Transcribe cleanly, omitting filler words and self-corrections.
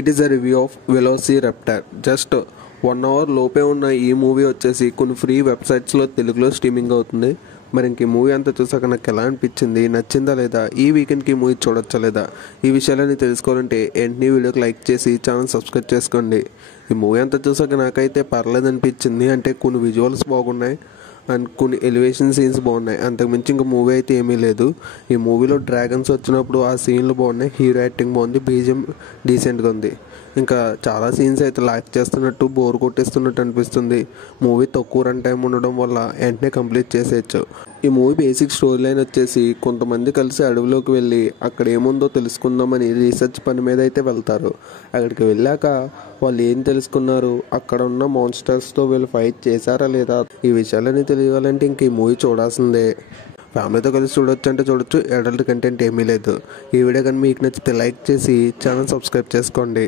It is a review of velociraptor. Just 1 hour లోపే ఉన్న ఈ మూవీ వచ్చేసి కొన్ని ఫ్రీ వెబ్సైట్స్లో తెలుగులో స్ట్రీమింగ్ అవుతుంది. మరి ఇంక ఈ మూవీ అంతా చూసాక నాకు ఎలా అనిపించింది, నచ్చిందా లేదా, ఈ వీకెండ్కి ఈ మూవీ చూడొచ్చా లేదా, ఈ విషయాలన్నీ తెలుసుకోవాలంటే వెంటనే వీడియోకి లైక్ చేసి ఛానల్ సబ్స్క్రైబ్ చేసుకోండి. ఈ మూవీ అంతా చూసాక నాకైతే పర్లేదు అనిపించింది. అంటే కొన్ని విజువల్స్ బాగున్నాయి అండ్ కొన్ని ఎలివేషన్ సీన్స్ బాగున్నాయి. అంతకుమించి ఇంక మూవీ అయితే ఏమీ లేదు. ఈ మూవీలో డ్రాగన్స్ వచ్చినప్పుడు ఆ సీన్లు బాగున్నాయి, హీరో యాక్టింగ్ బాగుంది, బీజిఎం డీసెంట్గా ఉంది. ఇంకా చాలా సీన్స్ అయితే లాక్ చేస్తున్నట్టు, బోర్ కొట్టేస్తున్నట్టు అనిపిస్తుంది. మూవీ తక్కువ రన్ టైం ఉండడం వల్ల వెంటనే కంప్లీట్ చేసేయచ్చు. ఈ మూవీ బేసిక్ స్టోరీ లైన్ వచ్చేసి కొంతమంది కలిసి అడవిలోకి వెళ్ళి అక్కడ ఏముందో తెలుసుకుందామని రీసెర్చ్ పని మీద అయితే వెళ్తారు. అక్కడికి వెళ్ళాక వాళ్ళు ఏం తెలుసుకున్నారు, అక్కడ ఉన్న మాన్స్టర్స్తో వీళ్ళు ఫైట్ చేశారా లేదా, ఈ విషయాలన్నీ తెలియాలంటే ఇంక ఈ మూవీ చూడాల్సిందే. ఫ్యామిలీతో కలిసి చూడొచ్చు అంటే చూడొచ్చు, అడల్ట్ కంటెంట్ ఏమీ లేదు. ఈ వీడియో కానీ మీకు నచ్చితే లైక్ చేసి ఛానల్ సబ్స్క్రైబ్ చేసుకోండి.